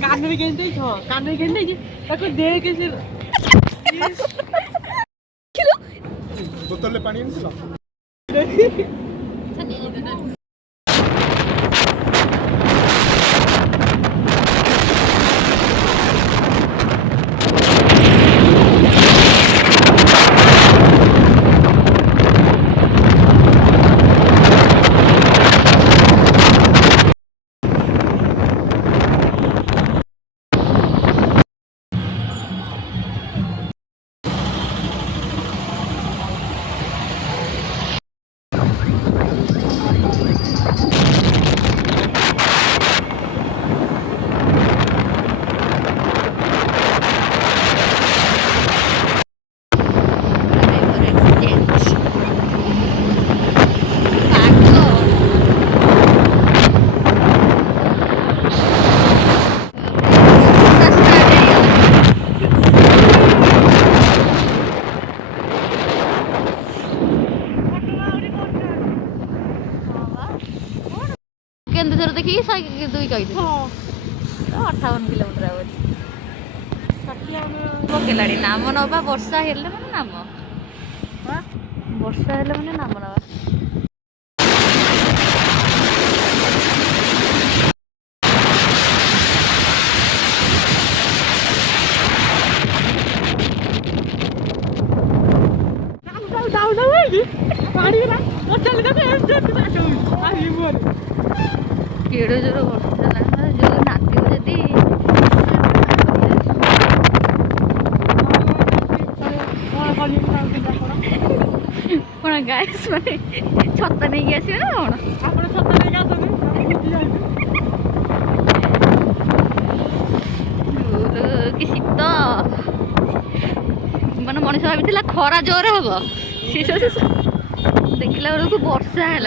कान में गेंदे छ कान में गेंदे जी ताको दे के से किलो बोतल में पानी आनथिला केन्दुझर देखि 2 कही 58 किलोमीटर पकेलाड़ी नाम नवा वर्षा हेले माने नाम वर्षा हेले माने नाम नवा केड़े जोर वर्षा जो नाती जदि कौन गाइस माने छत्ता नहीं गया सी ना कौन आपण छत्ता नहीं गया कि शीत माने मनीष भाभी खरा जोर हम देखला बेलू वर्षा है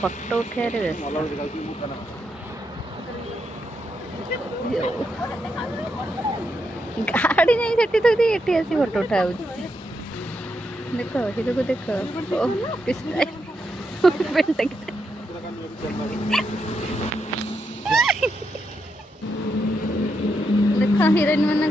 फोटो उठे गाड़ी नहीं सेठी तो एटी आसी फोटो उठा देख हिरो को देख देख हिरोइन मन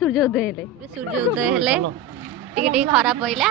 सूर्योदय हेले टिके खराब पइला